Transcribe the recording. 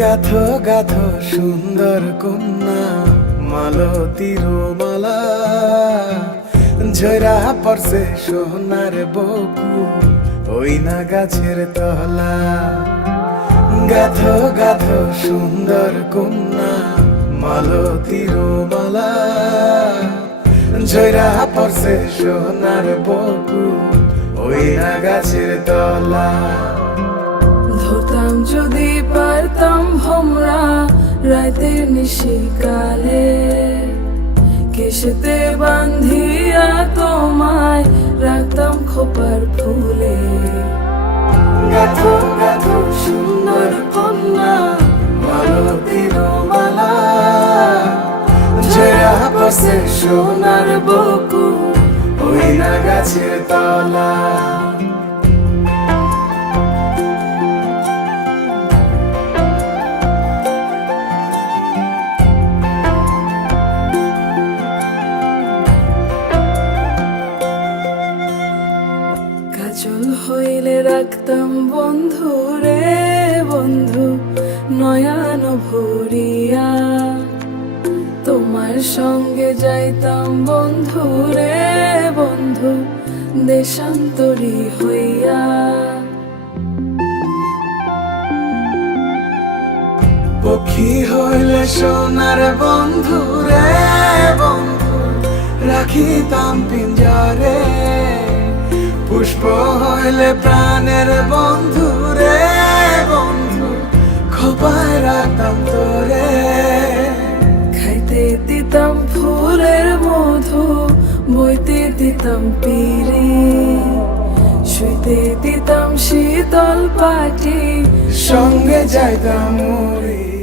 গাথো গাথো সুন্দর কন্যা মালতীর মালা, ঝরা পড়ছে সোনার বকুল ওই না গাছের তলা। গাথো গাথো সুন্দর কন্যা মালতীর মালা, ঝরা পড়ছে সোনার বকুল ওই না গাছের তলা। ধরতাম যদি পারতাম ভোমরা রাতের নিশিকালে, কেশেতে বান্ধিয়া তোমায় রাখতাম খোপার ফুলে। গাথো গাথো সুন্দর কন্যা মালতীর মালা, ঝরা পড়ছে সোনার বকুল ওই না গাছের তলা। কাজল হইলে রাখতাম বন্ধু রে বন্ধু নয়ন ভরিয়া, তোমার সঙ্গে যাইতাম বন্ধু রে বন্ধু দেশান্তরী হইয়া। পক্ষী হইলে সোনার বন্ধু রে বন্ধু রাখিতাম পিঞ্জরে, পুষ্প হইলে প্রাণের বন্ধু রে বন্ধু খোপায় রাখতাম তোরে। খাইতে দিতাম ফুলের মধু, বইতে দিতাম পিরি, শুইতে দিতাম শীতল পাটি, সঙ্গে যাইতাম মরি।